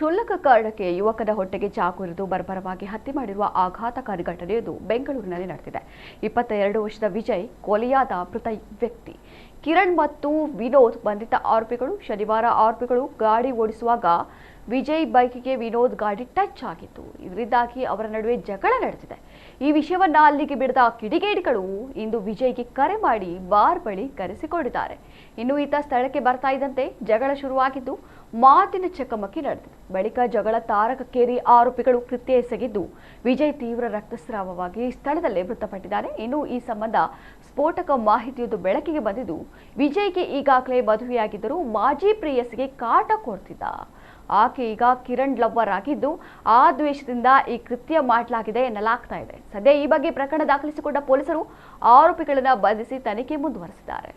ಕ್ಷುಲ್ಲಕ ಕಾರಣಕ್ಕೆ ಯುವಕನ ಹೊಟ್ಟೆಗೆ ಚಾಕು ಇರಿದು ಬರ್ಬರವಾಗಿ ಹತ್ಯೆ ಮಾಡಿರುವ ಆಘಾತಕಾರಿ ಘಟನೆಯೊಂದು ಬೆಂಗಳೂರಿನಲ್ಲಿ ನಡೆದಿದೆ. 22 ವರ್ಷದ ವಿಜಯ್ ಕೊಲೆಯಾದ ಮೃತ ವ್ಯಕ್ತಿ. ಕಿರಣ್ ಮತ್ತು ವಿನೋದ್ ಬಂಧಿತ ಆರೋಪಿಗಳು. ಶನಿವಾರ ಆರೋಪಿಗಳು ಗಾಡಿ ಓಡಿಸುವಾಗ ವಿಜಯ್ ಬೈಕ್ಗೆ ವಿನೋದ್ ಗಾಡಿ ಟಚ್ ಆಗಿತ್ತು. ಇದರಿಂದಾಗಿ ಅವರ ನಡುವೆ ಜಗಳ ನಡೆದಿದೆ. ಈ ವಿಷಯವನ್ನ ಅಲ್ಲಿಗೆ ಬಿಡದ ಕಿಡಿಗೇಡಿಗಳು ಇಂದು ವಿಜಯ್ಗೆ ಕರೆ ಮಾಡಿ ಬಾರ್ ಬಳಿ ಕರೆಸಿಕೊಂಡಿದ್ದಾರೆ. ಇನ್ನು ಈತ ಸ್ಥಳಕ್ಕೆ ಬರ್ತಾ ಇದ್ದಂತೆ ಜಗಳ ಶುರುವಾಗಿದ್ದು ಮಾತಿನ ಚಕಮಕಿ ನಡೆದಿದೆ. ಬಳಿಕ ಜಗಳ ತಾರಕಕ್ಕೇರಿ ಆರೋಪಿಗಳು ಕೃತ್ಯ ಎಸಗಿದ್ದು ವಿಜಯ್ ತೀವ್ರ ರಕ್ತಸ್ರಾವವಾಗಿ ಸ್ಥಳದಲ್ಲೇ ಮೃತಪಟ್ಟಿದ್ದಾರೆ. ಇನ್ನು ಈ ಸಂಬಂಧ ಸ್ಫೋಟಕ ಮಾಹಿತಿಯೊಂದು ಬೆಳಕಿಗೆ ಬಂದಿದ್ದು, ವಿಜಯ್ಗೆ ಈಗಾಗಲೇ ಮದುವೆಯಾಗಿದ್ದರೂ ಮಾಜಿ ಪ್ರೇಯಸಿಗೆ ಕಾಟ ಕೊಡ್ತಿದ್ದ. ಆಕೆ ಈಗ ಕಿರಣ್ ಲವ್ವರ್ ಆಗಿದ್ದು ಆ ದ್ವೇಷದಿಂದ ಈ ಕೃತ್ಯ ಮಾಡಲಾಗಿದೆ ಎನ್ನಲಾಗ್ತಾ ಇದೆ. ಸದ್ಯ ಈ ಬಗ್ಗೆ ಪ್ರಕರಣ ದಾಖಲಿಸಿಕೊಂಡ ಪೊಲೀಸರು ಆರೋಪಿಗಳನ್ನು ಬಂಧಿಸಿ ತನಿಖೆ ಮುಂದುವರೆಸಿದ್ದಾರೆ.